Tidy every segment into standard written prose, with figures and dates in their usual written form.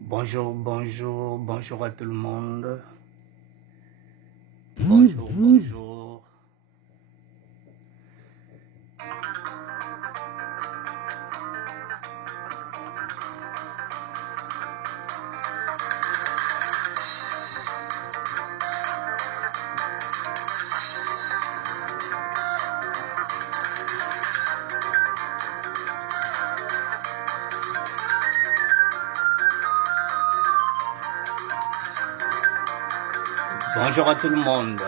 Bonjour, bonjour, bonjour à tout le monde. Bonjour, bonjour. Bonjour à tout le monde.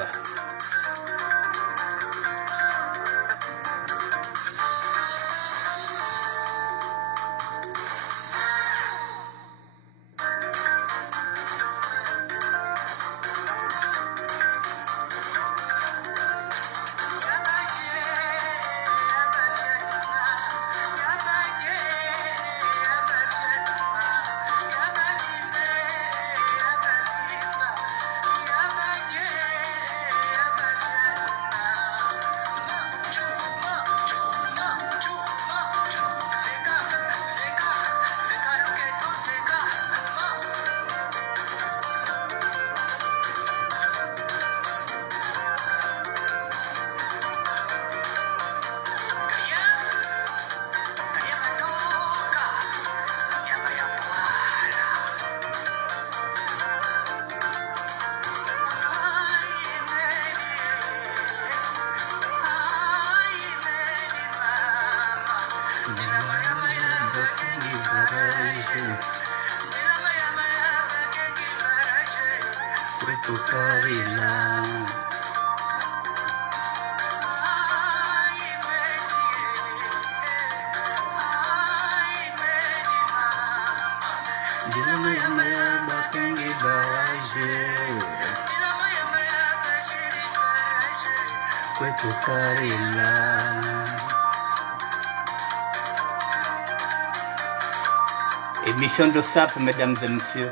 Émission de SAP, mesdames et messieurs.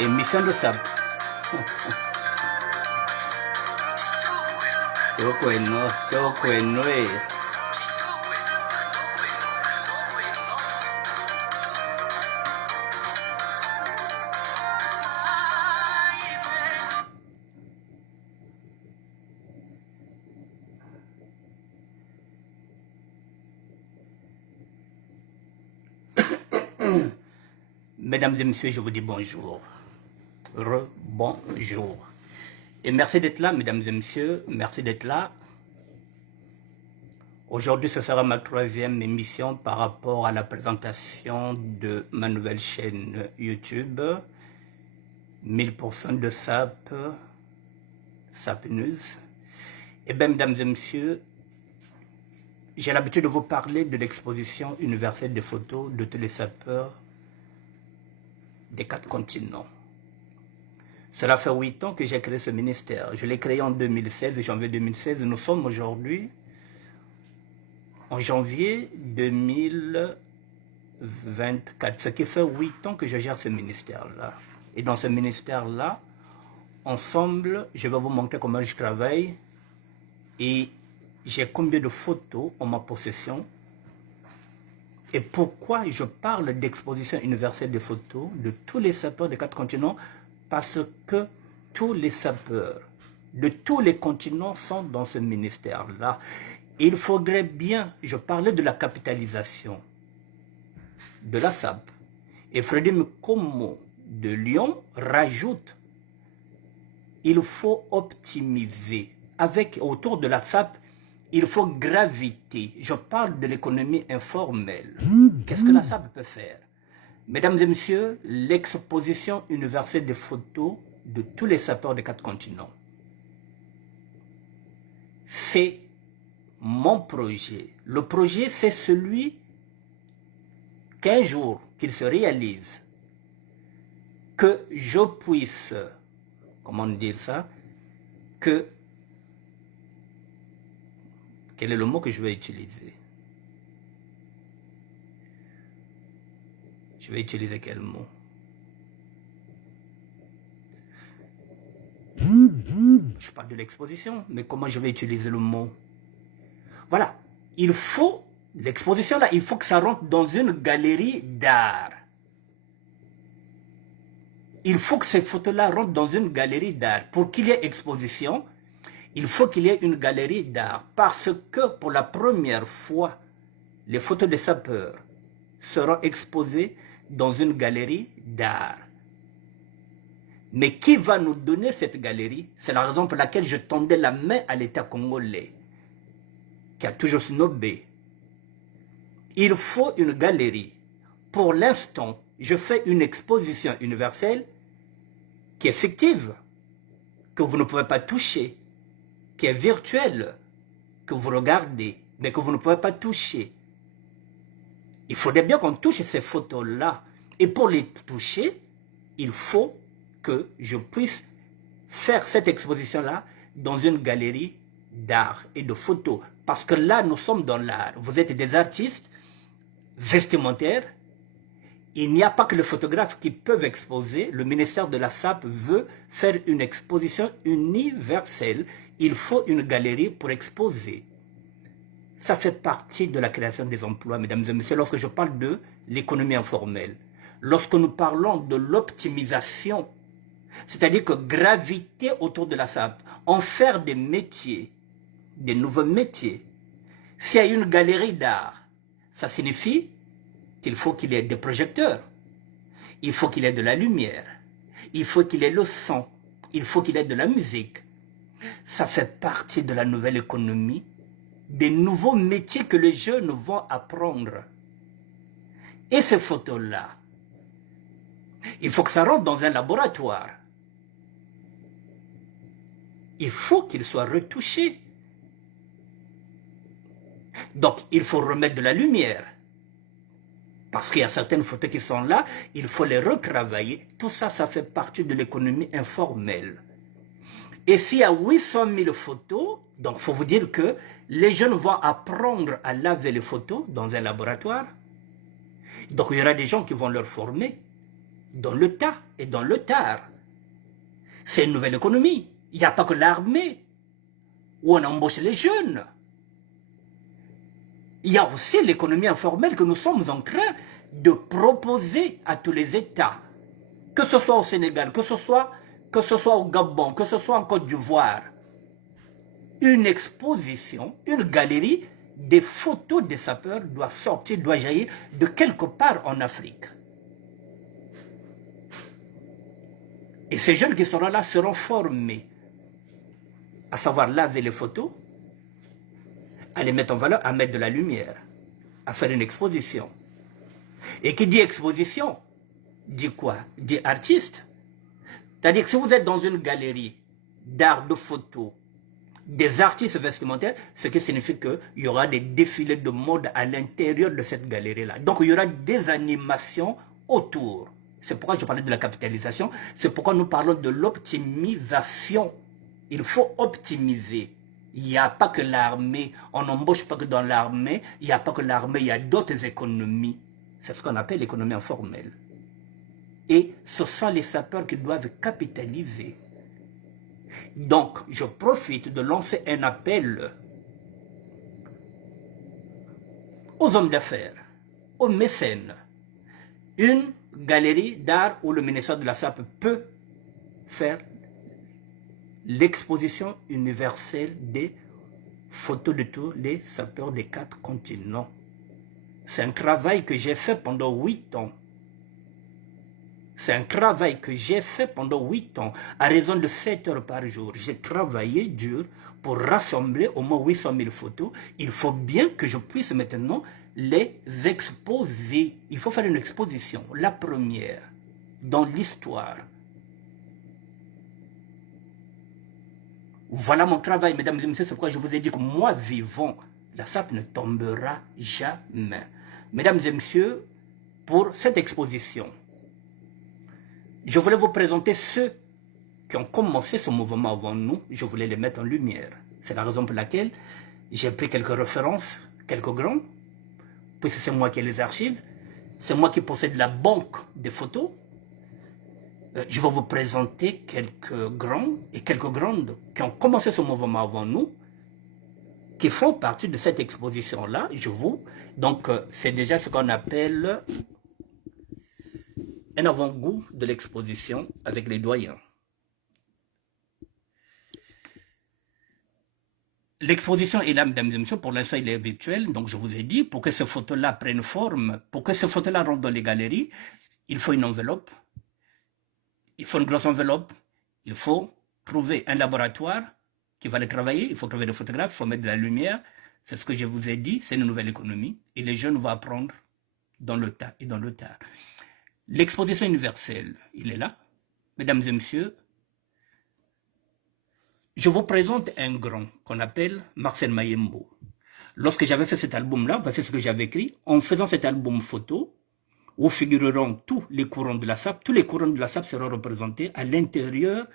Émission de SAP. Toko Enoe. Mesdames et messieurs, je vous dis bonjour. Bonjour. Et merci d'être là, mesdames et messieurs. Merci d'être là. Aujourd'hui, ce sera ma troisième émission par rapport à la présentation de ma nouvelle chaîne YouTube. 1000% de SAP, SAP News. Et bien, mesdames et messieurs, j'ai l'habitude de vous parler de l'exposition universelle des photos de tous les sapeurs des 4 continents. Cela fait 8 ans que j'ai créé ce ministère. Je l'ai créé en 2016, janvier 2016. Nous sommes aujourd'hui en janvier 2024, ce qui fait 8 ans que je gère ce ministère-là. Et dans ce ministère-là, ensemble, je vais vous montrer comment je travaille et j'ai combien de photos en ma possession. Et pourquoi je parle d'exposition universelle des photos de tous les sapeurs des 4 continents? Parce que tous les sapeurs de tous les continents sont dans ce ministère-là. Il faudrait bien, je parlais de la capitalisation de la SAP. Et Freddy Mkomo de Lyon rajoute, il faut optimiser. Autour de la SAP, il faut graviter. Je parle de l'économie informelle. Qu'est-ce que la SAP peut faire? Mesdames et messieurs, l'exposition universelle des photos de tous les sapeurs des 4 continents. C'est mon projet. Le projet, c'est celui qu'un jour qu'il se réalise, que je puisse, comment dire ça, quel est le mot que je vais utiliser? Je vais utiliser quel mot? Je parle de l'exposition, mais comment je vais utiliser le mot? Voilà, il faut L'exposition là, il faut que ça rentre dans une galerie d'art. Il faut que ces photos-là rentrent dans une galerie d'art. Pour qu'il y ait exposition, il faut qu'il y ait une galerie d'art. Parce que pour la première fois, les photos des sapeurs seront exposées dans une galerie d'art. Mais qui va nous donner cette galerie? C'est la raison pour laquelle je tendais la main à l'État congolais, qui a toujours snobé. Il faut une galerie. Pour l'instant, je fais une exposition universelle qui est fictive, que vous ne pouvez pas toucher, qui est virtuelle, que vous regardez, mais que vous ne pouvez pas toucher. Il faudrait bien qu'on touche ces photos-là. Et pour les toucher, il faut que je puisse faire cette exposition-là dans une galerie d'art et de photos. Parce que là, nous sommes dans l'art. Vous êtes des artistes vestimentaires. Il n'y a pas que les photographes qui peuvent exposer. Le ministère de la SAP veut faire une exposition universelle. Il faut une galerie pour exposer. Ça fait partie de la création des emplois, mesdames et messieurs, lorsque je parle de l'économie informelle. Lorsque nous parlons de l'optimisation, c'est-à-dire que graviter autour de la SAP, en faire des métiers, des nouveaux métiers. S'il y a une galerie d'art, ça signifie qu'il faut qu'il y ait des projecteurs, il faut qu'il y ait de la lumière, il faut qu'il y ait le son, il faut qu'il y ait de la musique. Ça fait partie de la nouvelle économie, des nouveaux métiers que les jeunes vont apprendre. Et ces photos-là, il faut que ça rentre dans un laboratoire. Il faut qu'ils soient retouchés. Donc, il faut remettre de la lumière. Parce qu'il y a certaines photos qui sont là, il faut les retravailler. Tout ça, ça fait partie de l'économie informelle. Et s'il y a 800 000 photos, donc il faut vous dire que les jeunes vont apprendre à laver les photos dans un laboratoire. Donc, il y aura des gens qui vont leur former dans le tas et dans le tard. C'est une nouvelle économie. Il n'y a pas que l'armée où on embauche les jeunes. Il y a aussi l'économie informelle que nous sommes en train de proposer à tous les États. Que ce soit au Sénégal, que ce soit au Gabon, que ce soit en Côte d'Ivoire. Une exposition, une galerie des photos des sapeurs doit sortir, doit jaillir de quelque part en Afrique. Et ces jeunes qui seront là seront formés à savoir laver les photos, à les mettre en valeur, à mettre de la lumière, à faire une exposition. Et qui dit exposition, dit quoi? Dit artiste. C'est-à-dire que si vous êtes dans une galerie d'art de photos, des artistes vestimentaires, ce qui signifie qu'il y aura des défilés de mode à l'intérieur de cette galerie-là. Donc il y aura des animations autour. C'est pourquoi je parlais de la capitalisation, c'est pourquoi nous parlons de l'optimisation. Il faut optimiser. Il n'y a pas que l'armée, on n'embauche pas que dans l'armée, il n'y a pas que l'armée, il y a d'autres économies. C'est ce qu'on appelle l'économie informelle. Et ce sont les sapeurs qui doivent capitaliser. Donc, je profite de lancer un appel aux hommes d'affaires, aux mécènes. Une galerie d'art où le ministère de la SAP peut faire l'exposition universelle des photos de tous les sapeurs des 4 continents. C'est un travail que j'ai fait pendant 8 ans. C'est un travail que j'ai fait pendant 8 ans, à raison de 7 heures par jour. J'ai travaillé dur pour rassembler au moins 800 000 photos. Il faut bien que je puisse maintenant les exposer. Il faut faire une exposition, la première, dans l'histoire. Voilà mon travail, mesdames et messieurs, c'est pourquoi je vous ai dit que moi vivant, la SAP ne tombera jamais. Mesdames et messieurs, pour cette exposition, je voulais vous présenter ceux qui ont commencé ce mouvement avant nous. Je voulais les mettre en lumière. C'est la raison pour laquelle j'ai pris quelques références, quelques grands, puisque c'est moi qui ai les archives, c'est moi qui possède la banque des photos. Je vais vous présenter quelques grands et quelques grandes qui ont commencé ce mouvement avant nous. qui font partie de cette exposition-là, je vous. Donc, c'est déjà ce qu'on appelle un avant-goût de l'exposition avec les doyens. L'exposition est là, mesdames et messieurs, pour l'instant il est virtuel, donc je vous ai dit, pour que ces photos-là prennent forme, pour que ces photos-là rentrent dans les galeries, il faut une enveloppe, il faut une grosse enveloppe, il faut trouver un laboratoire qui va les travailler, il faut trouver des photographes, il faut mettre de la lumière, c'est ce que je vous ai dit, c'est une nouvelle économie, et les jeunes vont apprendre dans le tas et dans le tas. L'exposition universelle, il est là, mesdames et messieurs. Je vous présente un grand qu'on appelle Marcel Mayembo. Lorsque j'avais fait cet album-là, voici ce que j'avais écrit. En faisant cet album photo, où figureront tous les courants de la SAP, tous les courants de la SAP seront représentés à l'intérieur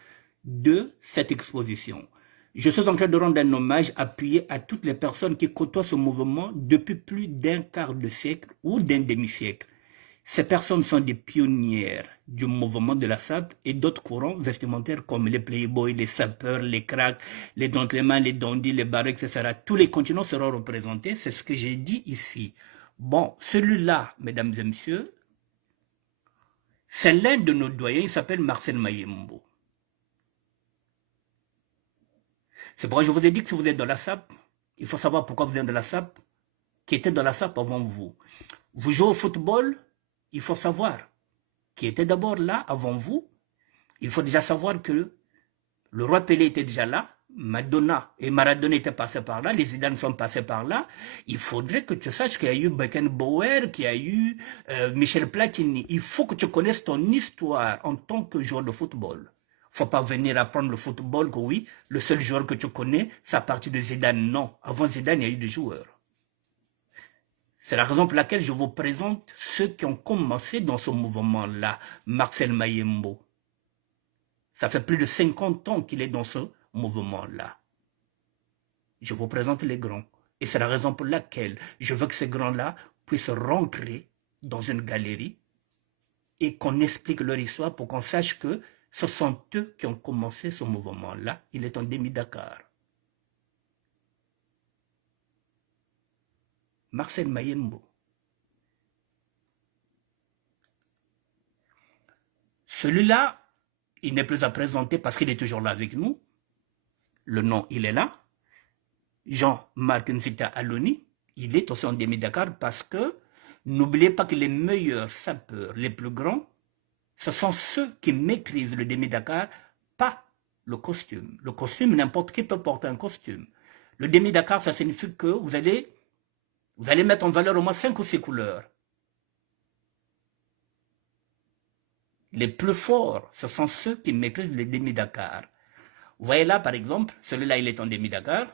de cette exposition. Je suis en train de rendre un hommage appuyé à toutes les personnes qui côtoient ce mouvement depuis plus d'un quart de siècle ou d'un demi-siècle. Ces personnes sont des pionnières du mouvement de la SAP et d'autres courants vestimentaires comme les playboys, les sapeurs, les cracks, les gentlemen, les dandys, les barrettes, etc. Tous les continents seront représentés, c'est ce que j'ai dit ici. Bon, celui-là, mesdames et messieurs, c'est l'un de nos doyens, il s'appelle Marcel Mayembo. C'est pourquoi je vous ai dit que si vous êtes dans la SAP, il faut savoir pourquoi vous êtes dans la SAP, qui était dans la SAP avant vous. Vous jouez au football, il faut savoir qui était d'abord là avant vous. Il faut déjà savoir que le roi Pelé était déjà là, Madonna et Maradona étaient passés par là, les Zidane sont passés par là. Il faudrait que tu saches qu'il y a eu Beckenbauer, qu'il y a eu Michel Platini. Il faut que tu connaisses ton histoire en tant que joueur de football. Faut pas venir apprendre le football que oui, le seul joueur que tu connais, c'est à partir de Zidane. Non, avant Zidane, il y a eu des joueurs. C'est la raison pour laquelle je vous présente ceux qui ont commencé dans ce mouvement-là. Marcel Mayembo. Ça fait plus de 50 ans qu'il est dans ce mouvement-là. Je vous présente les grands. Et c'est la raison pour laquelle je veux que ces grands-là puissent rentrer dans une galerie et qu'on explique leur histoire pour qu'on sache que ce sont eux qui ont commencé ce mouvement-là. Il est en demi-Dakar. Marcel Mayembo. Celui-là, il n'est plus à présenter parce qu'il est toujours là avec nous. Le nom, il est là. Jean-Marc Nzita Aloni, il est aussi en demi-Dakar parce que n'oubliez pas que les meilleurs sapeurs, les plus grands, ce sont ceux qui maîtrisent le demi-Dakar, pas le costume. Le costume, n'importe qui peut porter un costume. Le demi-Dakar, ça signifie que vous allez mettre en valeur au moins 5 ou 6 couleurs. Les plus forts, ce sont ceux qui maîtrisent les demi-Dakar. Vous voyez là, par exemple, celui-là, il est en demi-Dakar.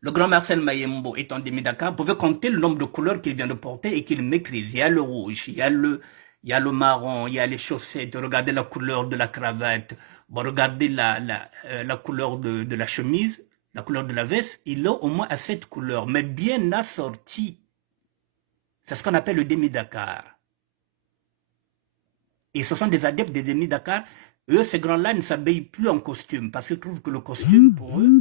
Le grand Marcel Mayembo est en demi-Dakar. Vous pouvez compter le nombre de couleurs qu'il vient de porter et qu'il maîtrise. Il y a le rouge, il y a le marron, il y a les chaussettes. Regardez la couleur de la cravate. Bon, regardez la couleur de la chemise, la couleur de la veste. Il a au moins à 7 couleurs, mais bien assorties. C'est ce qu'on appelle le demi-Dakar. Et ce sont des adeptes des demi-Dakar. Eux, ces grands-là ne s'habillent plus en costume parce qu'ils trouvent que le costume, pour eux,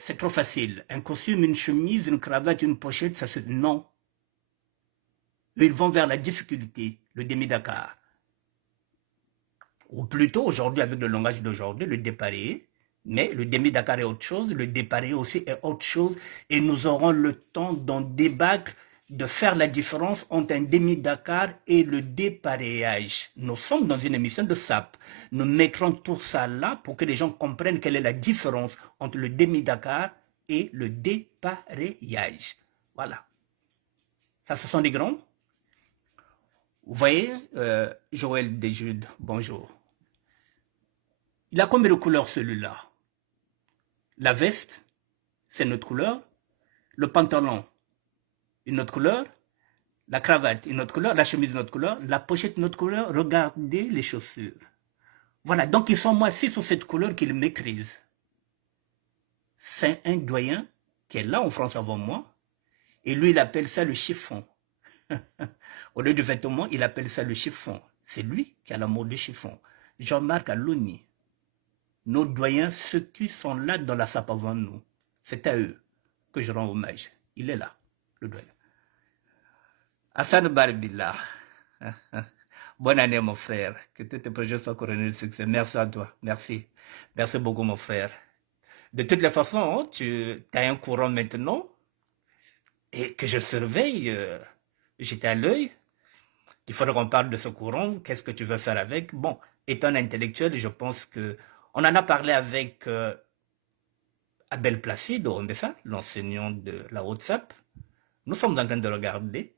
c'est trop facile. Un costume, une chemise, une cravate, une pochette, ça se... Non. Eux, ils vont vers la difficulté, le demi-Dakar. Ou plutôt, aujourd'hui, avec le langage d'aujourd'hui, le dépareillé. Mais le demi-Dakar est autre chose, le dépareillé aussi est autre chose. Et nous aurons le temps d'en débattre, de faire la différence entre un demi-Dakar et le dépareillage. Nous sommes dans une émission de SAP. Nous mettrons tout ça là pour que les gens comprennent quelle est la différence entre le demi-Dakar et le dépareillage. Voilà. Ça, ce sont des grands. Vous voyez, Joël Desjudes, bonjour. Il a combien de couleurs celui-là? La veste, c'est notre couleur. Le pantalon, une autre couleur. La cravate, une autre couleur. La chemise, une autre couleur. La pochette, une autre couleur. Regardez les chaussures. Voilà, donc ils sont moi 6 ou 7 couleurs qu'ils maîtrisent. C'est un doyen qui est là en France avant moi. Et lui, il appelle ça le chiffon. Au lieu du vêtement, il appelle ça le chiffon. C'est lui qui a l'amour du chiffon. Jean-Marc Aloni. Nos doyens, ceux qui sont là dans la SAP avant nous. C'est à eux que je rends hommage. Il est là, le doyen. Hassan Barbila. Bonne année, mon frère. Que tous tes projets soient couronnés de succès. Merci à toi. Merci. Merci beaucoup, mon frère. De toutes les façons, tu as un courant maintenant et que je surveille. J'étais à l'œil. Il faudra qu'on parle de ce courant. Qu'est-ce que tu veux faire avec? Bon, étant un intellectuel, je pense que on en a parlé avec Abel Placide, l'enseignant de la WhatsApp. Nous sommes en train de regarder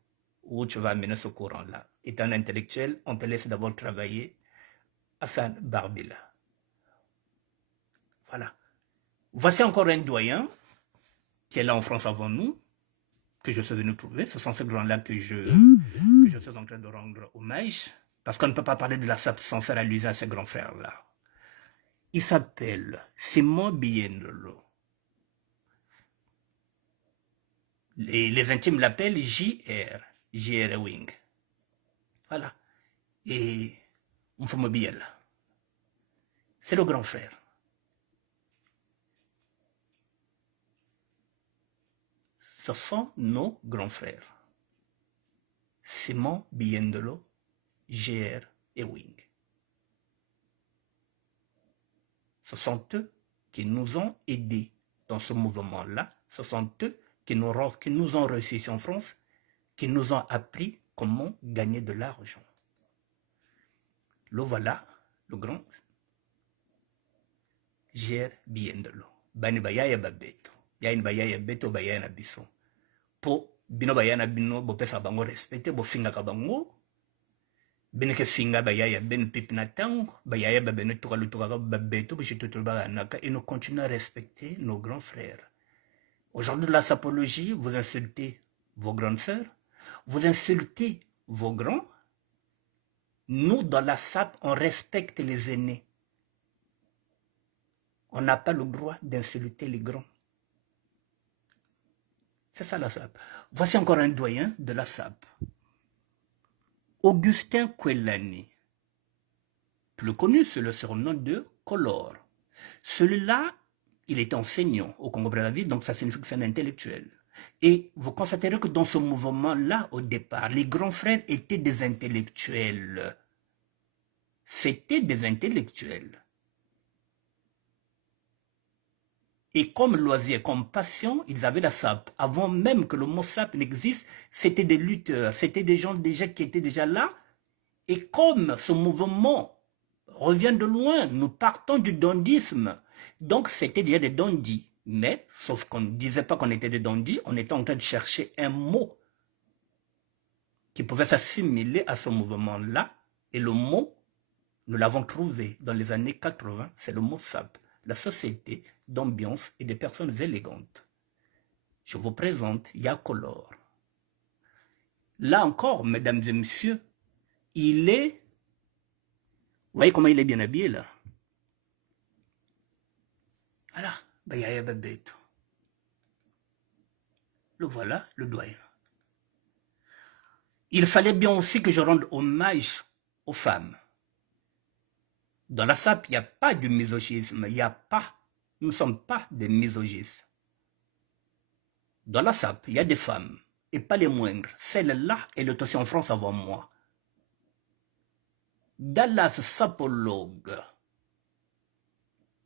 où tu vas amener ce courant-là. Étant un intellectuel, on te laisse d'abord travailler Hassan Barbila. Voilà. Voici encore un doyen qui est là en France avant nous, que je suis venu trouver. Ce sont ces grands-là que je suis en train de rendre hommage, parce qu'on ne peut pas parler de la SAP sans faire allusion à ces grands frères-là. Il s'appelle Simon Biendolo. Les intimes l'appellent JR Wing. Voilà. Et Mfumobiyel, c'est le grand frère. Ce sont nos grands frères. Simon Biendolo, JR et Wing. Ce sont eux qui nous ont aidés dans ce mouvement-là. Ce sont eux qui nous ont réussi ici en France, qui nous ont appris comment gagner de l'argent. Le voilà, le grand JR Biendolo. Bani bayaya babeto. Yain bayaya beto bayana biso. Po bino bayana bino bo pesa bango respecte bo finga ka bango. Bene ke finga bayaya ben pipina tango bayaya babene tukalu tukaka babeto bo chitutu baganaka et nous continuons à respecter nos grands frères. Aujourd'hui, la sapologie, vous insultez vos grandes sœurs, vous insultez vos grands. Nous, dans la SAP, on respecte les aînés. On n'a pas le droit d'insulter les grands. C'est ça la SAP. Voici encore un doyen de la SAP. Augustin Kwelani, plus connu sous le surnom de Color. Celui-là, il est enseignant au Congo-Brazzaville, donc ça signifie que c'est un intellectuel. Et vous constaterez que dans ce mouvement-là, au départ, les grands frères étaient des intellectuels. C'était des intellectuels. Et comme loisir, comme passion, ils avaient la SAP. Avant même que le mot SAP n'existe, c'était des lutteurs, c'était des gens déjà qui étaient déjà là. Et comme ce mouvement revient de loin, nous partons du dandisme. Donc c'était déjà des dandis. Mais, sauf qu'on ne disait pas qu'on était des dandis, on était en train de chercher un mot qui pouvait s'assimiler à ce mouvement-là. Et le mot, nous l'avons trouvé dans les années 80, c'est le mot SAP. La société d'ambiance et de personnes élégantes. Je vous présente Yakolor. Là encore, mesdames et messieurs, il est... Vous voyez comment il est bien habillé là? Voilà, Bayaya Babeto. Le voilà, le doyen. Il fallait bien aussi que je rende hommage aux femmes. Dans la SAP, il n'y a pas de misogynisme, il n'y a pas. Nous ne sommes pas des misogynistes. Dans la SAP, il y a des femmes, et pas les moindres. Celle-là, elle est aussi en France avant moi. Dallas sapologue.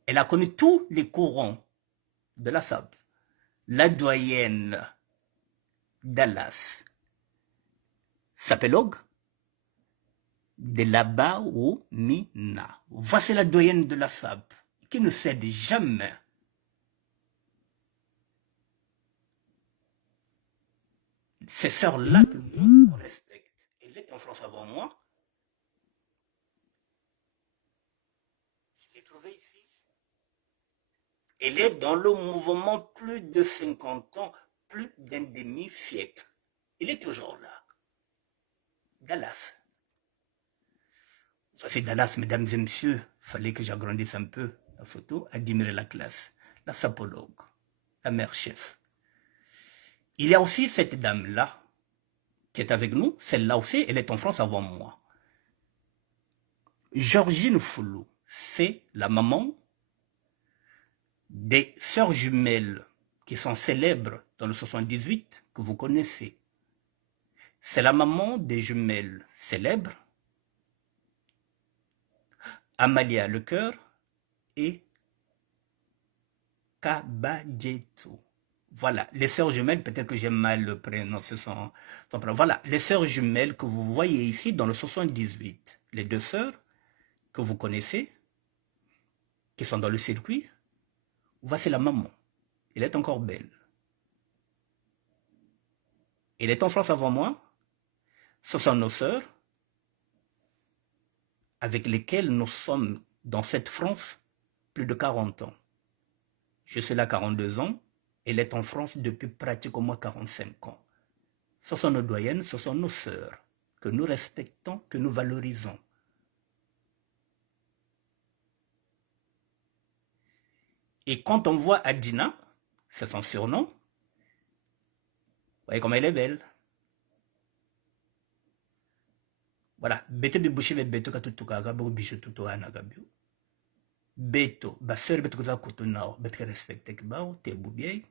Elle a connu tous les courants de la SAP. La doyenne Dallas, sapologue de là-bas au Mina. Voici la doyenne de la SAP qui ne cède jamais. Ces sœurs-là, tout le monde respecte. Elle est en France avant moi. Je l'ai trouvée ici. Elle est dans le mouvement plus de 50 ans, plus d'un demi-siècle. Elle est toujours là. Dallas. Voici Dallas, mesdames et messieurs. Fallait que j'agrandisse un peu la photo. Admirer la classe. La sapologue. La mère chef. Il y a aussi cette dame-là qui est avec nous. Celle-là aussi, elle est en France avant moi. Georgine Foulou, c'est la maman des sœurs jumelles qui sont célèbres dans le 78, que vous connaissez. C'est la maman des jumelles célèbres, Amalia Lecoeur et Kabadjetou. Voilà, les sœurs jumelles, peut-être que j'ai mal prononcé son prénom. Voilà, les sœurs jumelles que vous voyez ici dans le 78. Les deux sœurs que vous connaissez, qui sont dans le circuit, voici la maman. Elle est encore belle. Elle est en France avant moi. Ce sont nos sœurs avec lesquelles nous sommes dans cette France plus de 40 ans. Je suis là 42 ans. Elle est en France depuis pratiquement 45 ans. Ce sont nos doyennes, ce sont nos sœurs que nous respectons, que nous valorisons. Et quand on voit Adina, c'est son surnom, vous voyez comme elle est belle. Voilà, Beto de Boucher, Beto Katutukaga, Bicho Tutuana Gabio. Beto, Basseur Beto Kutunao, Beto respecte Kbao, te boubier.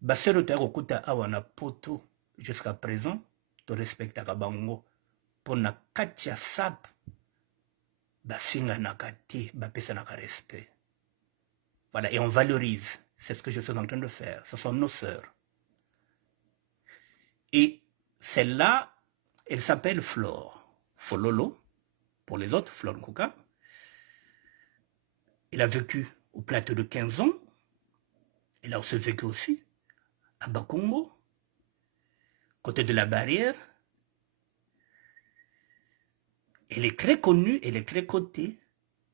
Basseur Terokuta Awana Poto, jusqu'à présent, tu respectes Kabango. Pour na Katia Sap, Bafinga Nakati, Bapesa Naka respect. Voilà, et on valorise. C'est ce que je suis en train de faire. Ce sont nos sœurs. Et celle-là, elle s'appelle Flore. Fololo, pour les autres, Flore Nkuka. Elle a vécu au plateau de 15 ans. Elle a aussi vécu aussi à Bakongo, côté de la barrière. Elle est très connue, elle est très cotée.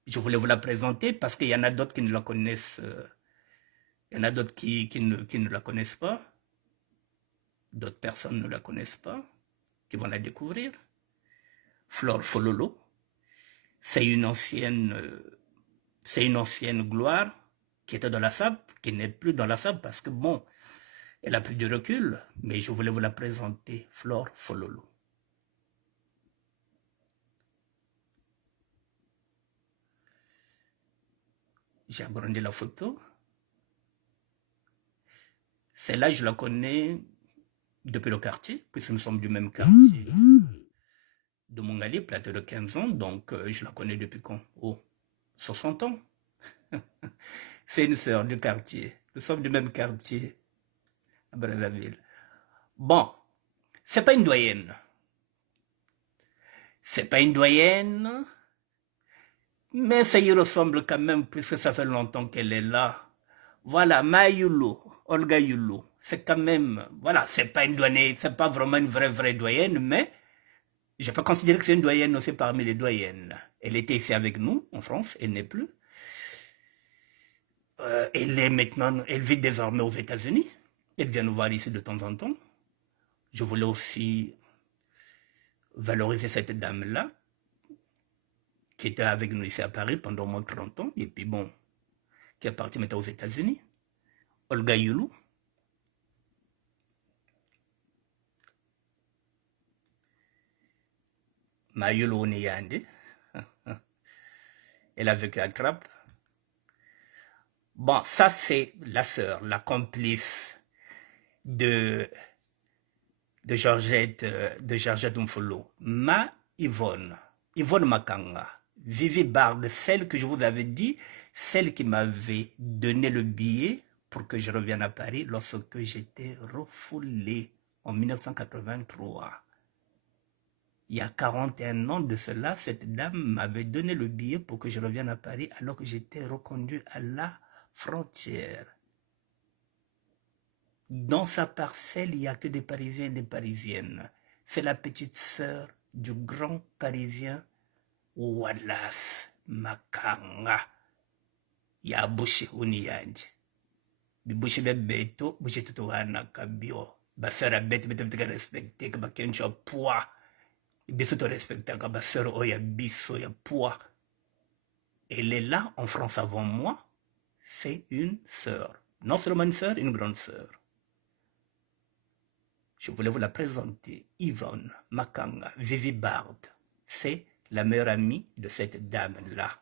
Je voulais vous la présenter parce qu'il y en a d'autres qui ne la connaissent. Il y en a d'autres qui ne la connaissent pas. D'autres personnes ne la connaissent pas, qui vont la découvrir. Flore Fololo, c'est une ancienne gloire qui était dans la SAP, qui n'est plus dans la SAP parce que bon, elle a plus de recul, mais je voulais vous la présenter, Flore Fololo. J'ai agrandi la photo. Celle-là, je la connais depuis le quartier, puisque nous sommes du même quartier de Mongali, plateau de 15 ans, donc je la connais depuis quand? Oh, 60 ans. C'est une sœur du quartier. Nous sommes du même quartier à Brazzaville. Bon, c'est pas une doyenne. C'est pas une doyenne, mais ça y ressemble quand même, puisque ça fait longtemps qu'elle est là. Voilà, Mayulu, Olga Yulu. C'est quand même, voilà, c'est pas une doyenne, c'est pas vraiment une vraie doyenne, mais je peux considérer que c'est une doyenne aussi parmi les doyennes. Elle était ici avec nous, en France, elle n'est plus. Elle est maintenant, elle vit désormais aux États-Unis. Elle vient nous voir ici de temps en temps. Je voulais aussi valoriser cette dame-là, qui était avec nous ici à Paris pendant au moins 30 ans, et puis bon, qui est partie maintenant aux États-Unis. Olga Yulu. Mayulu Oniyande. Elle a vécu à Trappes. Bon, ça c'est la sœur, la complice de Georgette Umfolo. Ma Yvonne Makanga, Vivi Bard, celle que je vous avais dit, celle qui m'avait donné le billet pour que je revienne à Paris lorsque j'étais refoulé en 1983. Il y a 41 ans de cela, cette dame m'avait donné le billet pour que je revienne à Paris alors que j'étais reconduit à la frontière. Dans sa parcelle, il n'y a que des Parisiens et des Parisiennes. C'est la petite sœur du grand Parisien Wallace Makanga. Il y a Bouché Uniyandi. Bouché Bebeto, Bouché Tutuana Kabio. Basseur a bête, respecté, que Bakencho poids. Biso te respecté, que Basseur Oya Biso ya poids. Elle est là en France avant moi. C'est une sœur. Non seulement une sœur, une grande sœur. Je voulais vous la présenter. Yvonne Makanga, Vivi Bard. C'est la meilleure amie de cette dame-là.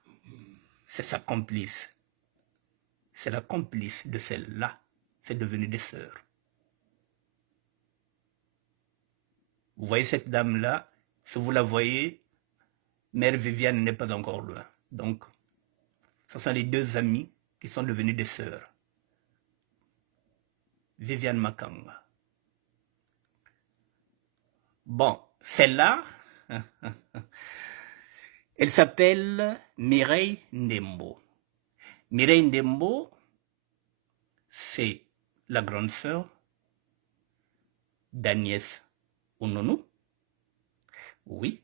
C'est sa complice. c'est la complice de celle-là. C'est devenu des sœurs. Vous voyez cette dame-là, si vous la voyez, Mère Viviane n'est pas encore loin. Donc, ce sont les deux amis qui sont devenus des sœurs. Viviane Makanga. Bon, celle-là, elle s'appelle Mireille Ndembo. Mireille Ndembo, c'est la grande sœur d'Agnès Ounonou. Oui,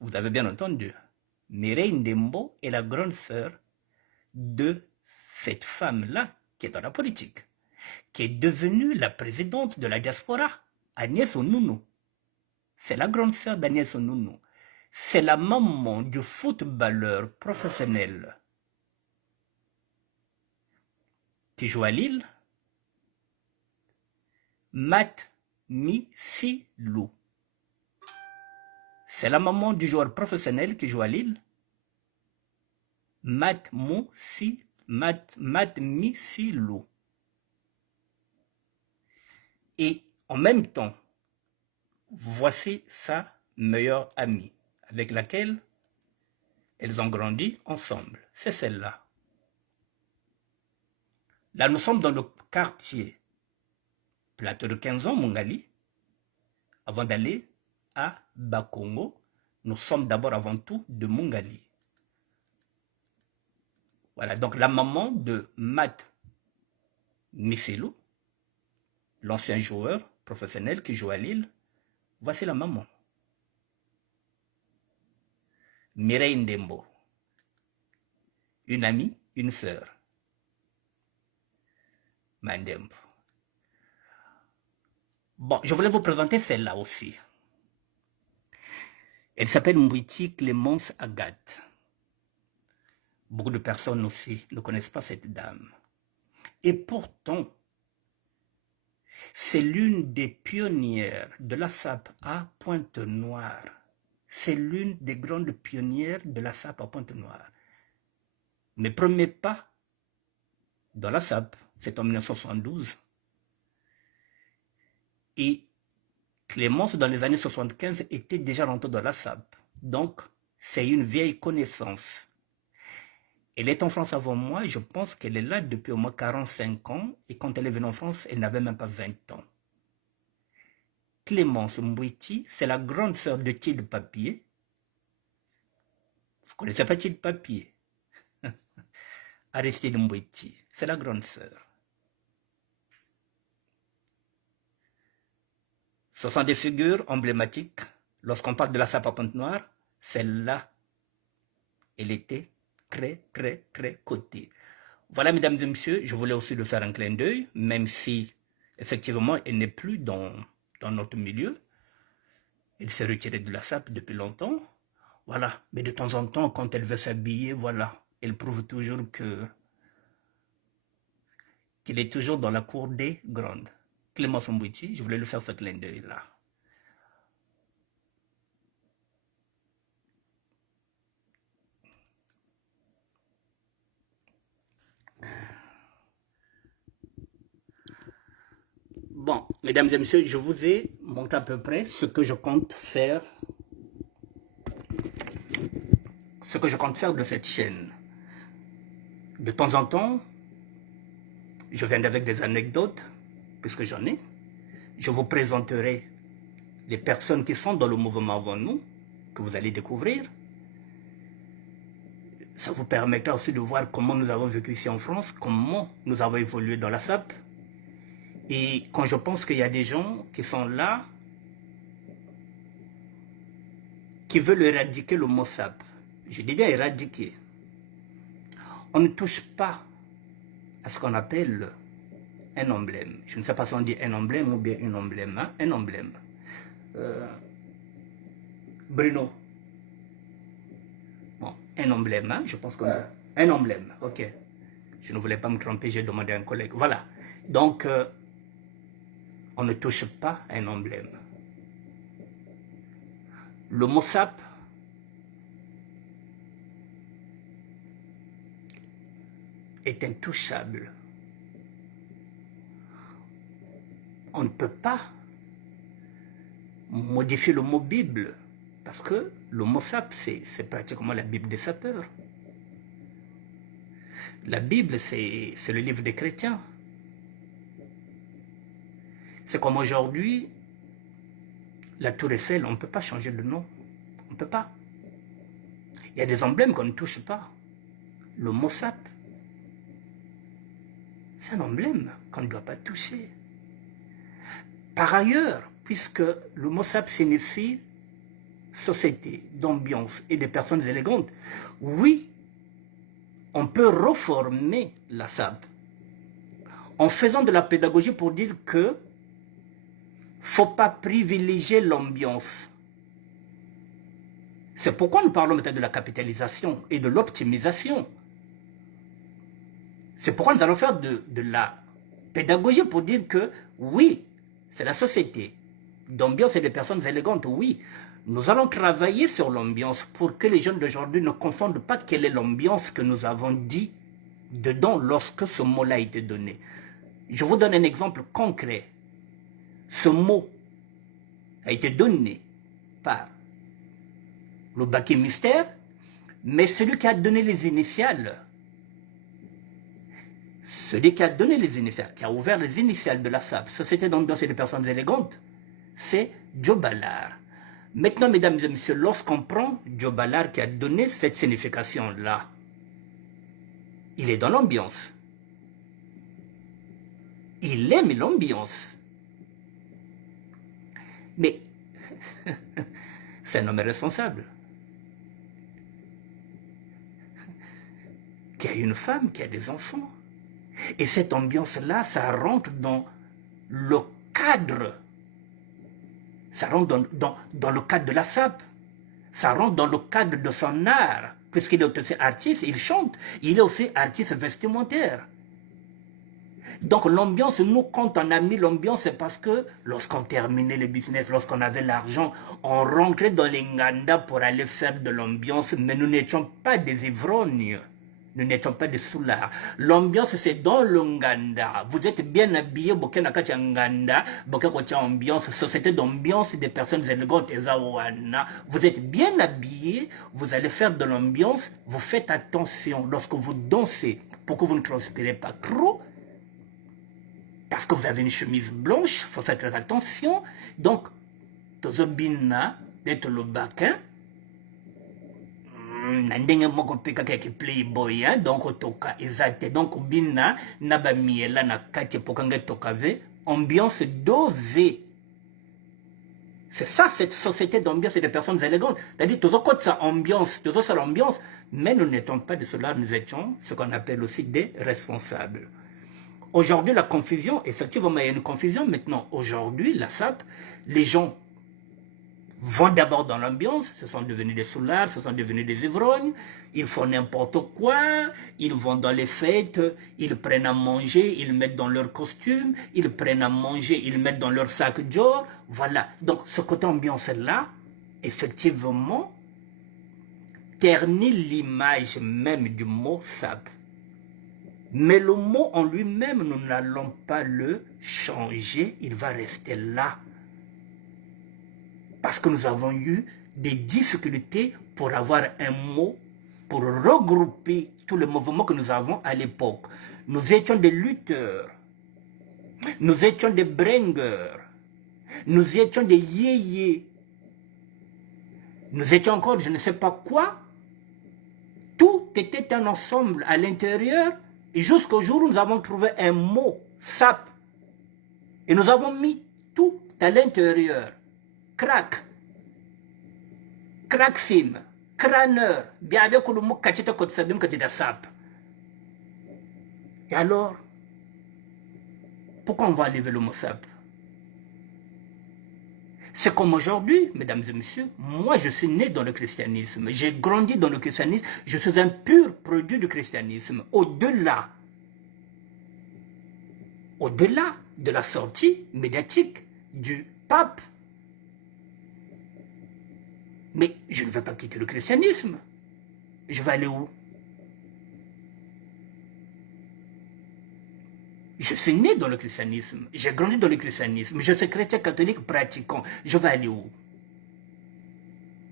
vous avez bien entendu. Mireille Ndembo est la grande sœur de cette femme-là qui est dans la politique, qui est devenue la présidente de la diaspora, Agnès Ounonou. C'est la grande sœur d'Agnès Ounonou. C'est la maman du footballeur professionnel qui joue à Lille, Mat Missilou. C'est la maman du joueur professionnel qui joue à Lille, Mat Missilou. Et en même temps, voici sa meilleure amie, avec laquelle elles ont grandi ensemble. C'est celle-là. Là, nous sommes dans le quartier Plateau de 15 ans, Mungali. Avant d'aller à Bakongo, nous sommes d'abord avant tout de Mungali. Voilà, donc la maman de Mat Missilou, l'ancien joueur professionnel qui joue à Lille, voici la maman. Mireille Ndembo, une amie, une sœur. Mandembo. Bon, je voulais vous présenter celle-là aussi. Elle s'appelle Mwiti Clémence Agathe. Beaucoup de personnes aussi ne connaissent pas cette dame. Et pourtant, c'est l'une des pionnières de la SAP à Pointe-Noire. C'est l'une des grandes pionnières de la SAP à Pointe-Noire. Mes premiers pas dans la SAP, c'est en 1972. Et Clémence, dans les années 75, était déjà rentrée dans la SAP. Donc, c'est une vieille connaissance. Elle est en France avant moi, je pense qu'elle est là depuis au moins 45 ans, et quand elle est venue en France, elle n'avait même pas 20 ans. Clémence Mwiti, c'est la grande sœur de Tilde Papier. Vous connaissez pas Tilde Papier? Aristide Mwiti, c'est la grande sœur. Ce sont des figures emblématiques. Lorsqu'on parle de la SAP à Pointe-Noire, celle-là, elle était très, très, très cotée. Voilà, mesdames et messieurs, je voulais aussi lui faire un clin d'œil, même si, effectivement, elle n'est plus dans notre milieu. Elle s'est retirée de la SAP depuis longtemps. Voilà, mais de temps en temps, quand elle veut s'habiller, voilà, elle prouve toujours qu'elle est toujours dans la cour des grandes. Clémence Mwiti, je voulais lui faire ce clin d'œil-là. Bon, mesdames et messieurs, je vous ai montré à peu près ce que je compte faire. Ce que je compte faire de cette chaîne. De temps en temps, je viens avec des anecdotes, puisque j'en ai. Je vous présenterai les personnes qui sont dans le mouvement avant nous, que vous allez découvrir. Ça vous permettra aussi de voir comment nous avons vécu ici en France, comment nous avons évolué dans la SAP. Et quand je pense qu'il y a des gens qui sont là, qui veulent éradiquer le mot SAP, je dis bien éradiquer. On ne touche pas à ce qu'on appelle un emblème. Je ne sais pas si on dit un emblème ou bien une emblème. Hein? Un emblème. Bruno. Bon, un emblème, hein? Je pense qu'on dit un emblème. Ok. Je ne voulais pas me tromper, j'ai demandé à un collègue. Voilà. Donc, on ne touche pas à un emblème. Le mot SAP, est intouchable. On ne peut pas modifier le mot Bible, parce que le mot SAP, c'est pratiquement la Bible des sapeurs. La Bible, c'est le livre des chrétiens. C'est comme aujourd'hui, la Tour Eiffel, on ne peut pas changer le nom. On ne peut pas. Il y a des emblèmes qu'on ne touche pas. Le mot SAP, c'est un emblème qu'on ne doit pas toucher. Par ailleurs, puisque le mot SAP signifie société, d'ambiance et de personnes élégantes, oui, on peut reformer la SAP en faisant de la pédagogie pour dire que ne faut pas privilégier l'ambiance. C'est pourquoi nous parlons maintenant de la capitalisation et de l'optimisation. C'est pourquoi nous allons faire de la pédagogie pour dire que oui, c'est la société d'ambiance et des personnes élégantes, oui. Nous allons travailler sur l'ambiance pour que les jeunes d'aujourd'hui ne confondent pas quelle est l'ambiance que nous avons dit dedans lorsque ce mot-là a été donné. Je vous donne un exemple concret. Ce mot a été donné par le Baki Mystère, mais celui qui a donné les initiales, qui a ouvert les initiales de la SAP, Société d'ambiance et de personnes élégantes, c'est Joe Ballard. Maintenant, mesdames et messieurs, lorsqu'on prend Joe Ballard qui a donné cette signification-là, il est dans l'ambiance. Il aime l'ambiance. Mais c'est un homme responsable. Qui a une femme, qui a des enfants. Et cette ambiance-là, ça rentre dans le cadre. Ça rentre dans le cadre de la SAP. Ça rentre dans le cadre de son art. Puisqu'il est aussi artiste, il chante. Il est aussi artiste vestimentaire. Donc l'ambiance, nous, quand on a mis l'ambiance, c'est parce que lorsqu'on terminait le business, lorsqu'on avait l'argent, on rentrait dans les Nganda pour aller faire de l'ambiance, mais nous n'étions pas des ivrognes. Nous n'étions pas des soulards. L'ambiance, c'est dans le Nganda. Vous êtes bien habillé, Bokenakati Nganda, Bokenakati ambiance, société d'ambiance des personnes élégantes, Ezawana. Vous êtes bien habillé, vous allez faire de l'ambiance, vous faites attention lorsque vous dansez, pour que vous ne transpirez pas trop, parce que vous avez une chemise blanche, il faut faire très attention. Donc, Tozobina, d'être le baquin, nandenge moko peka kaki playboy, donc toka ezate, donc bina naba miela na kati pokange tokave, ambiance dosée. C'est ça, cette société d'ambiance et de personnes élégantes. C'est-à-dire, tout le ça ambiance, tout ça l'ambiance, mais nous n'étions pas de cela, nous étions ce qu'on appelle aussi des responsables. Aujourd'hui, la confusion, effectivement, il y a une confusion. Maintenant, aujourd'hui, la SAP, les gens vont d'abord dans l'ambiance, ce sont devenus des soulards, ce sont devenus des ivrognes, ils font n'importe quoi, ils vont dans les fêtes, ils prennent à manger, ils mettent dans leur costume, ils prennent à manger, ils mettent dans leur sac d'or, voilà. Donc, ce côté ambiance-là, effectivement, ternit l'image même du mot SAP. Mais le mot en lui-même, nous n'allons pas le changer, il va rester là. Parce que nous avons eu des difficultés pour avoir un mot, pour regrouper tous les mouvements que nous avons à l'époque. Nous étions des lutteurs, nous étions des bringers, nous étions des yéyés, nous étions encore je ne sais pas quoi. Tout était un ensemble à l'intérieur. Et jusqu'au jour où nous avons trouvé un mot, SAP, et nous avons mis tout à l'intérieur. Crack, cracksim, crâneur, bien avec le mot kachita kotsadim katida SAP. Et alors, pourquoi on va enlever le mot SAP? C'est comme aujourd'hui, mesdames et messieurs, moi je suis né dans le christianisme, j'ai grandi dans le christianisme, je suis un pur produit du christianisme. Au-delà de la sortie médiatique du pape. Mais je ne vais pas quitter le christianisme. Je vais aller où? Je suis né dans le christianisme, j'ai grandi dans le christianisme, je suis chrétien catholique pratiquant. Je vais aller où?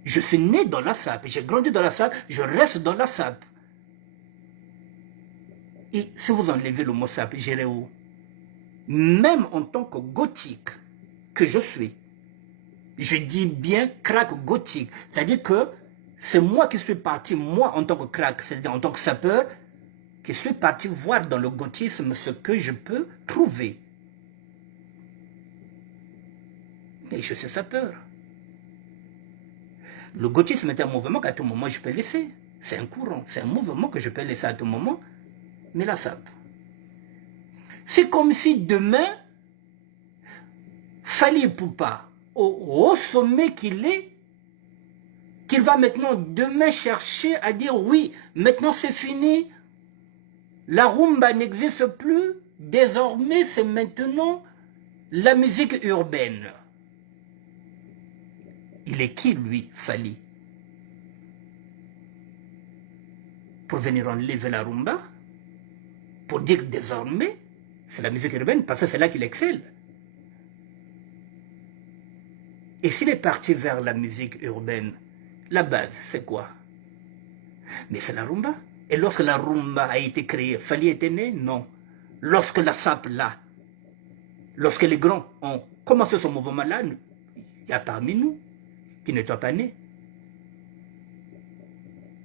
Je suis né dans la SAP, j'ai grandi dans la SAP, je reste dans la SAP. Et si vous enlevez le mot SAP, j'irai où? Même en tant que gothique que je suis, je dis bien crack gothique, c'est-à-dire que c'est moi qui suis parti, moi en tant que crack, c'est-à-dire en tant que sapeur, qui suis parti voir dans le gothisme ce que je peux trouver. Mais je suis sapeur. Le gothisme est un mouvement qu'à tout moment je peux laisser. C'est un courant, c'est un mouvement que je peux laisser à tout moment. Mais la SAP, c'est comme si demain, Fally Ipupa, au sommet qu'il est, qu'il va maintenant demain chercher à dire oui, maintenant c'est fini, la rumba n'existe plus, désormais c'est maintenant la musique urbaine. Il est qui lui, Fally? Pour venir enlever la rumba? Pour dire que désormais, c'est la musique urbaine, parce que c'est là qu'il excelle. Et s'il est parti vers la musique urbaine, la base, c'est quoi? Mais c'est la rumba. Et lorsque la rumba a été créée, Fally était né? Non. Lorsque la SAP là, lorsque les grands ont commencé ce mouvement-là, il y a parmi nous qui n'étaient pas nés.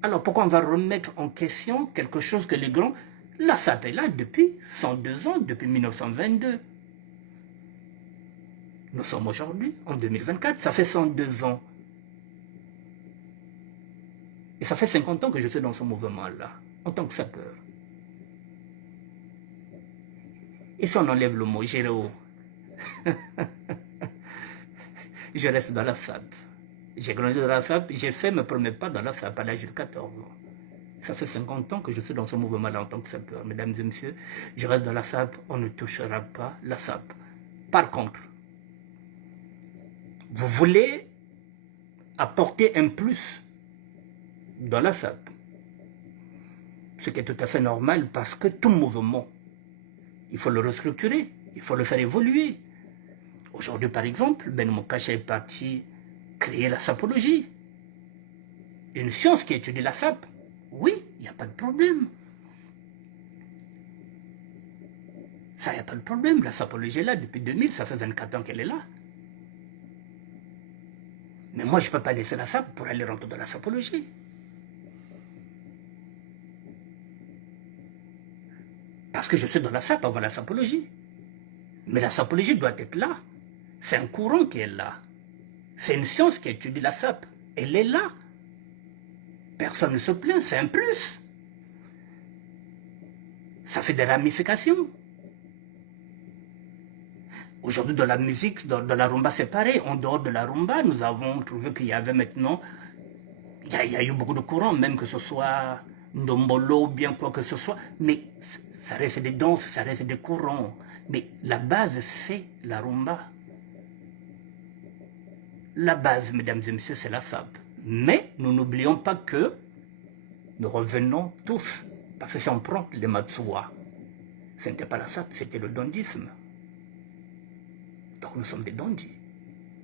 Alors pourquoi on va remettre en question quelque chose que les grands... La SAP est là depuis 102 ans, depuis 1922. Nous sommes aujourd'hui, en 2024, ça fait 102 ans. Et ça fait 50 ans que je suis dans ce mouvement-là, en tant que sapeur. Et si on enlève le mot Géréo, je reste dans la SAP. J'ai grandi dans la SAP, j'ai fait mes premiers pas dans la SAP à l'âge de 14 ans. Ça fait 50 ans que je suis dans ce mouvement-là en tant que sapeur. Mesdames et messieurs, je reste dans la SAP, on ne touchera pas la SAP. Par contre, vous voulez apporter un plus dans la SAP, ce qui est tout à fait normal parce que tout mouvement, il faut le restructurer, il faut le faire évoluer. Aujourd'hui, par exemple, Ben Mokacha est parti créer la sapologie, une science qui étudie la SAP. Oui, il n'y a pas de problème. Ça, il n'y a pas de problème. La sapologie est là depuis 2000, ça fait 24 ans qu'elle est là. Mais moi, je ne peux pas laisser la SAP pour aller rentrer dans la sapologie. Parce que je suis dans la SAP avant la sapologie. Mais la sapologie doit être là. C'est un courant qui est là. C'est une science qui étudie la SAP. Elle est là. Personne ne se plaint, c'est un plus. Ça fait des ramifications. Aujourd'hui, dans la musique, dans la rumba, c'est pareil. En dehors de la rumba, nous avons trouvé qu'il y avait maintenant... Il y a eu beaucoup de courants, même que ce soit Ndombolo ou bien quoi que ce soit. Mais ça reste des danses, ça reste des courants. Mais la base, c'est la rumba. La base, mesdames et messieurs, c'est la SAP. Mais nous n'oublions pas que nous revenons tous. Parce que si on prend les Matsuwa, ce n'était pas la SAP, c'était le dandisme. Donc nous sommes des dandis,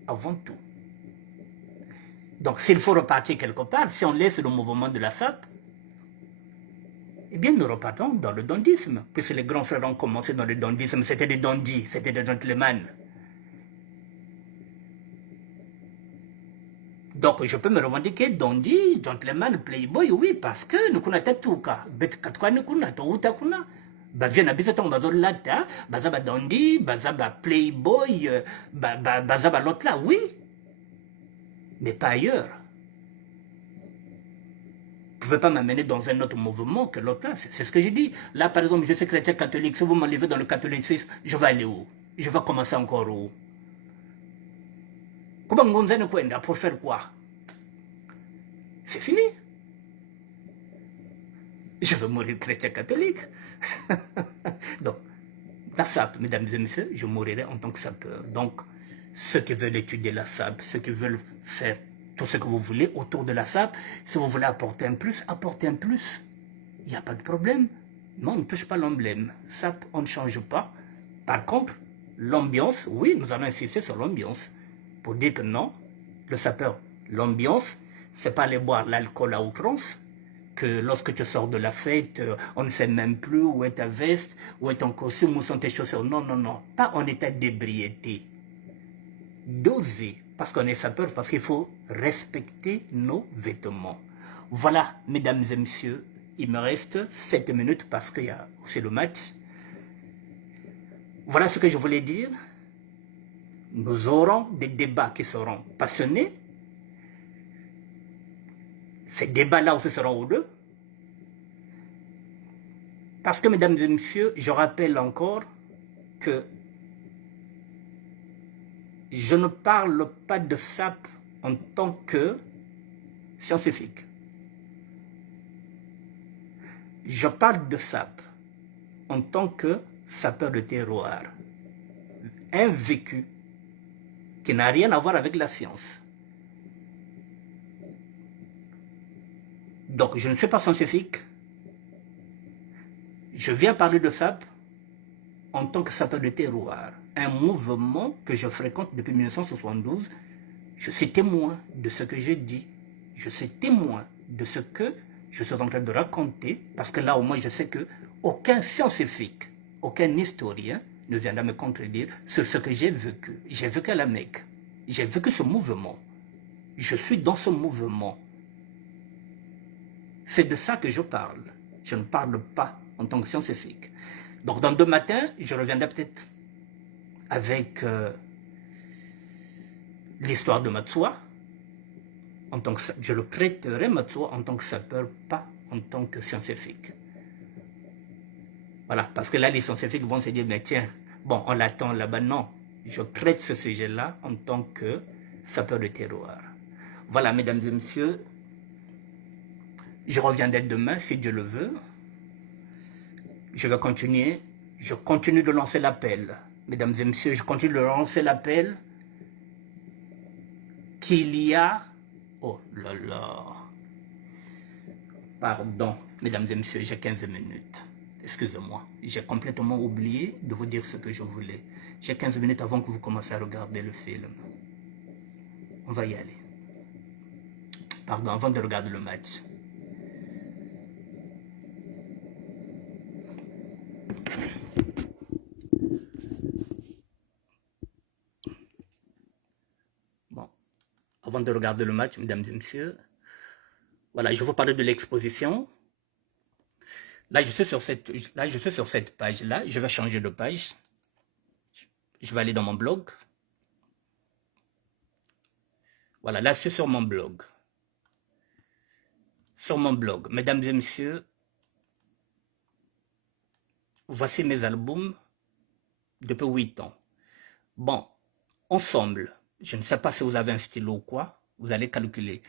avant tout. Donc s'il faut repartir quelque part, si on laisse le mouvement de la SAP, eh bien nous repartons dans le dandisme. Puisque les grands frères ont commencé dans le dandisme, c'était des dandis, c'était des gentlemen. Donc je peux me revendiquer dondi, gentleman, playboy, oui, parce que nous connaissons tout cas. Bet katwa nous connaissons tout ta kuna. Bazien habite ton bazol lata, bazaba dondi, bazaba playboy, bazaba l'autre là, oui. Mais pas ailleurs. Vous ne pouvez pas m'amener dans un autre mouvement que l'autre là. C'est ce que j'ai dit. Là, par exemple, je suis chrétien catholique. Si vous m'enlevez dans le catholicisme, je vais aller où? Je vais commencer encore où? Pour faire quoi? C'est fini. Je veux mourir chrétien catholique. Donc, la SAP, mesdames et messieurs, je mourirai en tant que sapeur. Donc, ceux qui veulent étudier la SAP, ceux qui veulent faire tout ce que vous voulez autour de la SAP, si vous voulez apporter un plus, apportez un plus. Il n'y a pas de problème. Non, on ne touche pas l'emblème. Ça, on ne change pas. Par contre, l'ambiance, oui, nous allons insister sur l'ambiance. Pour dire que non, le sapeur, l'ambiance, c'est pas aller boire l'alcool à outrance, que lorsque tu sors de la fête, on ne sait même plus où est ta veste, où est ton costume, où sont tes chaussures. Non, non, non, pas en état d'ébriété. Doser, parce qu'on est sapeur, parce qu'il faut respecter nos vêtements. Voilà, mesdames et messieurs, il me reste 7 minutes parce qu'il y a aussi le match. Voilà ce que je voulais dire. Nous aurons des débats qui seront passionnés. Ces débats-là aussi seront aux deux. Parce que, mesdames et messieurs, je rappelle encore que je ne parle pas de SAP en tant que scientifique. Je parle de SAP en tant que sapeur de terroir. Un vécu qui n'a rien à voir avec la science. Donc, je ne suis pas scientifique. Je viens parler de SAP en tant que sapeur de terroir. Un mouvement que je fréquente depuis 1972. Je suis témoin de ce que je dis. Je suis témoin de ce que je suis en train de raconter. Parce que là, au moins, je sais que aucun scientifique, aucun historien ne viendra me contredire sur ce que j'ai vécu. J'ai vécu à la Mecque. J'ai vécu ce mouvement. Je suis dans ce mouvement. C'est de ça que je parle. Je ne parle pas en tant que scientifique. Donc, dans 2 matins, je reviendrai peut-être avec l'histoire de Matsoua. Je le prêterai Matsoua en tant que sapeur, pas en tant que scientifique. Voilà, parce que là, les scientifiques vont se dire, mais tiens, bon, on l'attend là-bas. Non, je traite ce sujet-là en tant que sapeur de terroir. Voilà, mesdames et messieurs, je reviendrai demain, si Dieu le veut. Je vais continuer, je continue de lancer l'appel. Mesdames et messieurs, je continue de lancer l'appel qu'il y a... Oh là là... Pardon, mesdames et messieurs, j'ai 15 minutes. Excusez-moi, j'ai complètement oublié de vous dire ce que je voulais. J'ai 15 minutes avant que vous commenciez à regarder le film. On va y aller. Pardon, avant de regarder le match. Bon, avant de regarder le match, mesdames et messieurs, voilà, je vais vous parler de l'exposition. Là, je suis sur cette page-là. Je vais changer de page. Je vais aller dans mon blog. Voilà, là, je suis sur mon blog. Sur mon blog, mesdames et messieurs, voici mes albums depuis 8 ans. Bon, ensemble, je ne sais pas si vous avez un stylo ou quoi, vous allez calculer.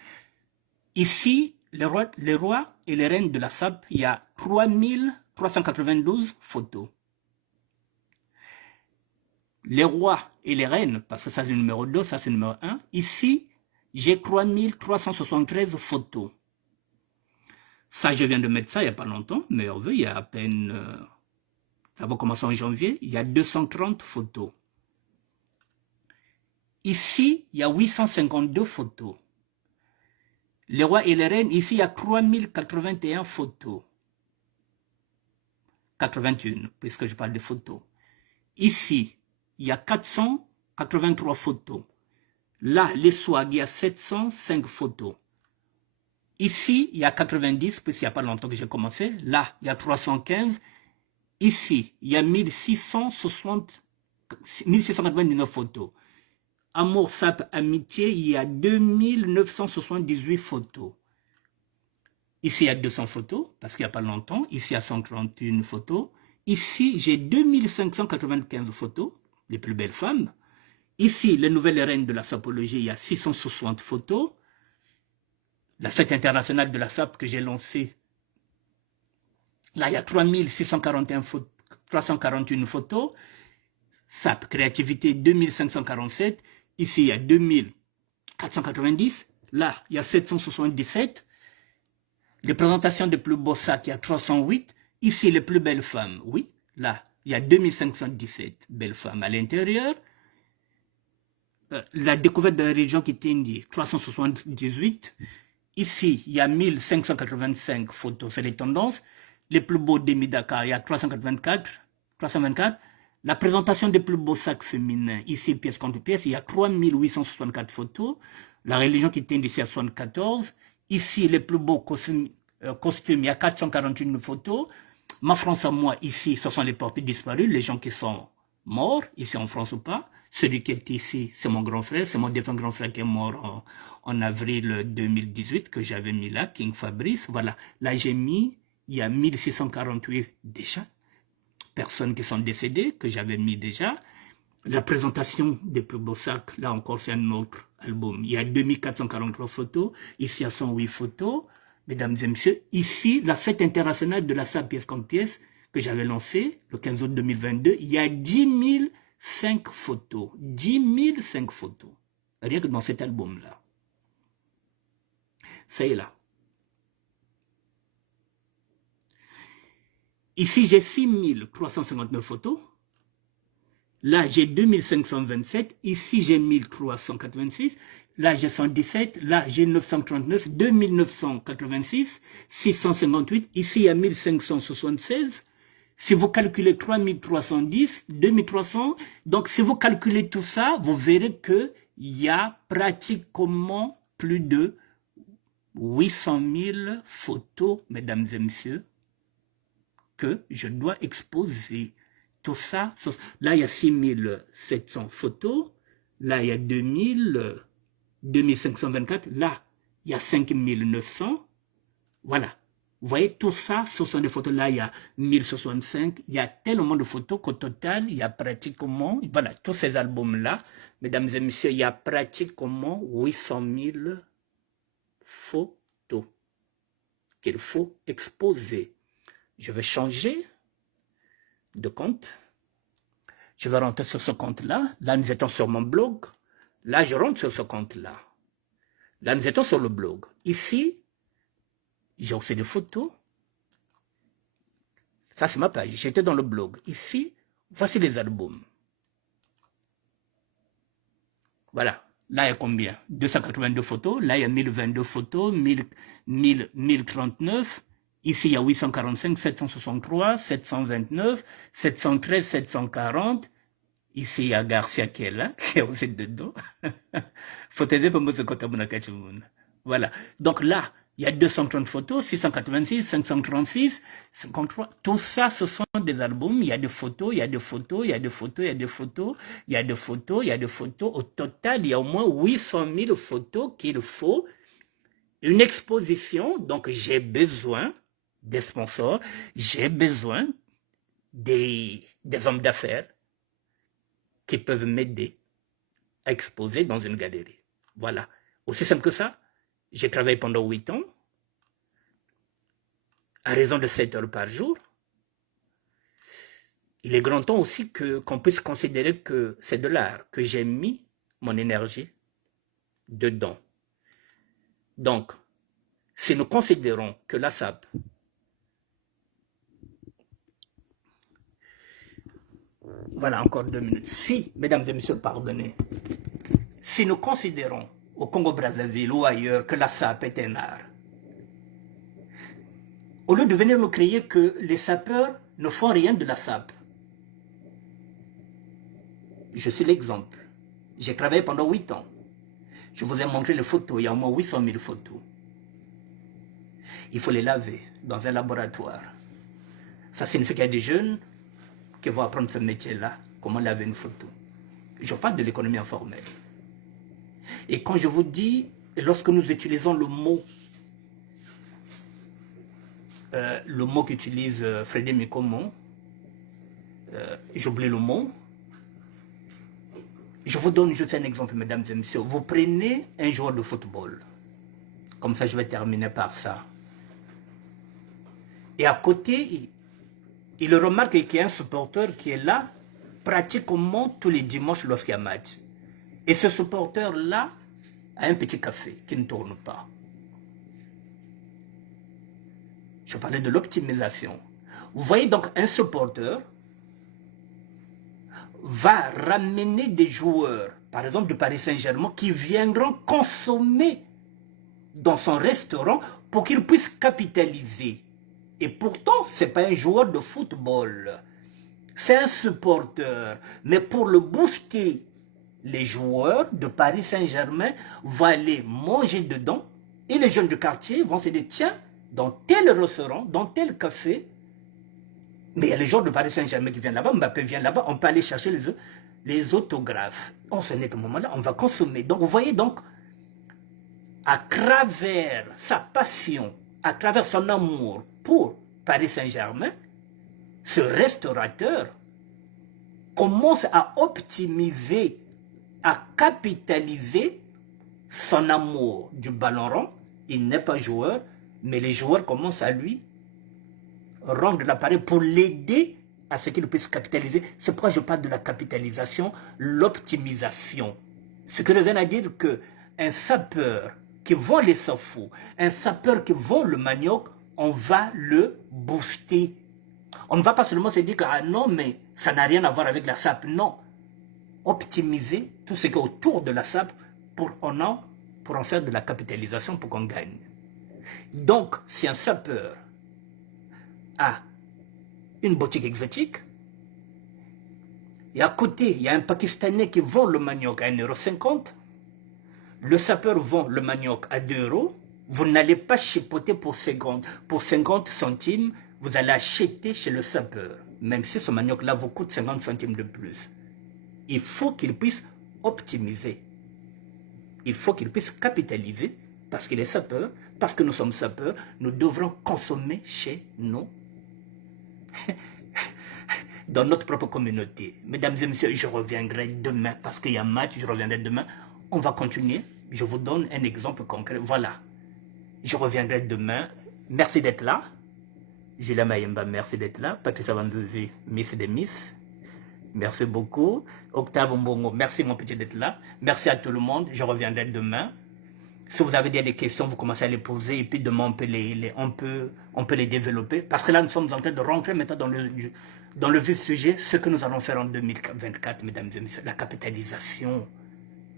Ici, les rois et les reines de la SAP, il y a 3392 photos. Les rois et les reines, parce que ça c'est le numéro 2, ça c'est le numéro 1. Ici, j'ai 3373 photos. Ça, je viens de mettre ça il n'y a pas longtemps, mais il y a à peine... ça va commencer en janvier, il y a 230 photos. Ici, il y a 852 photos. Les rois et les reines, ici, il y a 3081 photos. 81, puisque je parle de photos. Ici, il y a 483 photos. Là, les swag, il y a 705 photos. Ici, il y a 90, puisqu'il n'y a pas longtemps que j'ai commencé. Là, il y a 315. Ici, il y a 1699 photos. Amour, SAP, amitié, il y a 2978 photos. Ici, il y a 200 photos, parce qu'il n'y a pas longtemps. Ici, il y a 131 photos. Ici, j'ai 2595 photos, les plus belles femmes. Ici, les nouvelles reines de la sapologie, il y a 660 photos. La fête internationale de la SAP que j'ai lancée, là, il y a 3641 photos, 341 photos. SAP, créativité, 2547. Ici, il y a 2490. Là, il y a 777. Les présentations des plus beaux sacs, il y a 308. Ici, les plus belles femmes, oui. Là, il y a 2517 belles femmes à l'intérieur. La découverte de la région qui t'indique 378. Ici, il y a 1585 photos, c'est les tendances. Les plus beaux demi-Dakar, il y a 324. La présentation des plus beaux sacs féminins, ici, pièce contre pièce, il y a 3864 photos. La religion qui t'indique ici à 74. Ici, les plus beaux costumes, il y a 441 photos. Ma France à moi, ici, ce sont les portés disparus, les gens qui sont morts, ici en France ou pas. Celui qui est ici, c'est mon grand frère, c'est mon défunt grand frère qui est mort en avril 2018, que j'avais mis là, King Fabrice. Voilà, là j'ai mis, il y a 1648 déjà, personnes qui sont décédées, que j'avais mis déjà. La présentation des plus beaux sacs, là encore c'est un autre album. Il y a 2443 photos, ici il y a 108 photos. Mesdames et messieurs, ici, la fête internationale de la salle pièce contre pièce que j'avais lancée le 15 août 2022, il y a 10 005 photos. 10 005 photos. Rien que dans cet album-là. Ça est là. Ici, j'ai 6359 photos. Là, j'ai 2527. Ici, j'ai 1386. Là, j'ai 117. Là, j'ai 939. 2986. 658. Ici, il y a 1576. Si vous calculez 3310, 2300, donc si vous calculez tout ça, vous verrez qu'il y a pratiquement plus de 800 000 photos, mesdames et messieurs, que je dois exposer. Tout ça, là il y a 6700 photos, là il y a 2524, là il y a 5900, voilà. Vous voyez, tout ça, ce sont des photos. Là, il y a 1065. Il y a tellement de photos qu'au total, il y a pratiquement, voilà, tous ces albums-là, mesdames et messieurs, il y a pratiquement 800 000 photos qu'il faut exposer. Je vais changer de compte. Je vais rentrer sur ce compte-là. Là, nous étions sur mon blog. Là, je rentre sur ce compte-là. Là, nous étions sur le blog. Ici, j'ai aussi des photos. Ça, c'est ma page. J'étais dans le blog. Ici, voici les albums. Voilà. Là, il y a combien? 282 photos. Là, il y a 1022 photos. 1039. Ici, il y a 845, 763, 729, 713, 740. Ici, il y a Garcia qui est là, qui est aussi dedans. Voilà. Donc là, il y a 230 photos, 686, 536, 53. Tout ça, ce sont des albums. Il y a des photos, il y a des photos, il y a des photos, il y a des photos, il y a des photos, il y a des photos. Au total, il y a au moins 800 000 photos qu'il faut. Une exposition, donc j'ai besoin des sponsors, j'ai besoin des hommes d'affaires qui peuvent m'aider à exposer dans une galerie. Voilà. Aussi simple que ça. J'ai travaillé pendant 8 ans, à raison de 7 heures par jour. Il est grand temps aussi qu'on puisse considérer que c'est de l'art, que j'ai mis mon énergie dedans. Donc, si nous considérons que la SAP, voilà encore 2 minutes, si, mesdames et messieurs, pardonnez, si nous considérons au Congo-Brazzaville ou ailleurs que la SAP est un art, au lieu de venir nous crier que les sapeurs ne font rien de la SAP, je suis l'exemple. J'ai travaillé pendant 8 ans. Je vous ai montré les photos, il y a au moins 800 000 photos. Il faut les laver dans un laboratoire. Ça signifie qu'il y a des jeunes qui vont apprendre ce métier-là, comment laver une photo. Je parle de l'économie informelle. Et quand je vous dis, lorsque nous utilisons le mot qu'utilise Frédéric Mikomo, j'oublie le mot, je vous donne juste un exemple, mesdames et messieurs. Vous prenez un joueur de football, comme ça je vais terminer par ça. Et à côté, il remarque qu'il y a un supporter qui est là pratiquement tous les dimanches lorsqu'il y a match. Et ce supporter-là a un petit café qui ne tourne pas. Je parlais de l'optimisation. Vous voyez donc un supporter va ramener des joueurs, par exemple du Paris Saint-Germain, qui viendront consommer dans son restaurant pour qu'il puisse capitaliser. Et pourtant, ce n'est pas un joueur de football. C'est un supporter. Mais pour le booster, les joueurs de Paris Saint-Germain vont aller manger dedans et les jeunes du quartier vont se dire, tiens, dans tel restaurant, dans tel café, mais il y a les joueurs de Paris Saint-Germain qui viennent là-bas, Mbappé vient là-bas, on peut aller chercher les autographes. On se met à ce moment-là, on va consommer. Donc vous voyez donc, à travers sa passion, à travers son amour pour Paris Saint-Germain, ce restaurateur commence à optimiser, à capitaliser son amour du ballon rond. Il n'est pas joueur, mais les joueurs commencent à lui rendre l'appareil pour l'aider à ce qu'il puisse capitaliser. C'est pourquoi je parle de la capitalisation, l'optimisation. Ce que revient à dire qu'un sapeur qui vend les safous, un sapeur qui vend le manioc, on va le booster. On ne va pas seulement se dire que ah non, mais ça n'a rien à voir avec la sape. Non. Optimiser tout ce qui est autour de la sape pour en faire de la capitalisation pour qu'on gagne. Donc, si un sapeur a une boutique exotique, et à côté, il y a un Pakistanais qui vend le manioc à 1,50 €, le sapeur vend le manioc à 2 €, vous n'allez pas chipoter pour 50 centimes, vous allez acheter chez le sapeur, même si ce manioc-là vous coûte 50 centimes de plus. Il faut qu'il puisse optimiser. Il faut qu'il puisse capitaliser, parce qu'il est sapeur, parce que nous sommes sapeurs, nous devrons consommer chez nous, dans notre propre communauté. Mesdames et messieurs, je reviendrai demain, parce qu'il y a un match, je reviendrai demain. On va continuer. Je vous donne un exemple concret. Voilà. Je reviendrai demain. Merci d'être là. Julia Mayemba, merci d'être là. Patricia Vanzouzi, Miss des Miss. Merci beaucoup. Octave Mbongo, merci mon petit d'être là. Merci à tout le monde. Je reviendrai demain. Si vous avez des questions, vous commencez à les poser et puis demain on peut les développer. Parce que là, nous sommes en train de rentrer maintenant dans le vif sujet, ce que nous allons faire en 2024, mesdames et messieurs. La capitalisation,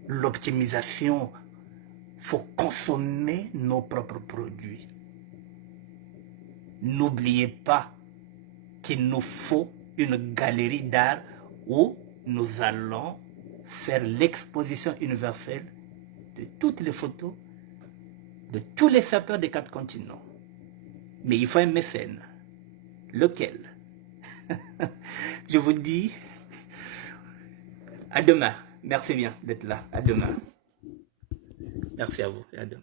l'optimisation. Il faut consommer nos propres produits. N'oubliez pas qu'il nous faut une galerie d'art où nous allons faire l'exposition universelle de toutes les photos de tous les sapeurs des 4 continents. Mais il faut un mécène. Lequel? Je vous dis à demain. Merci bien d'être là. À demain. Merci à vous et à demain.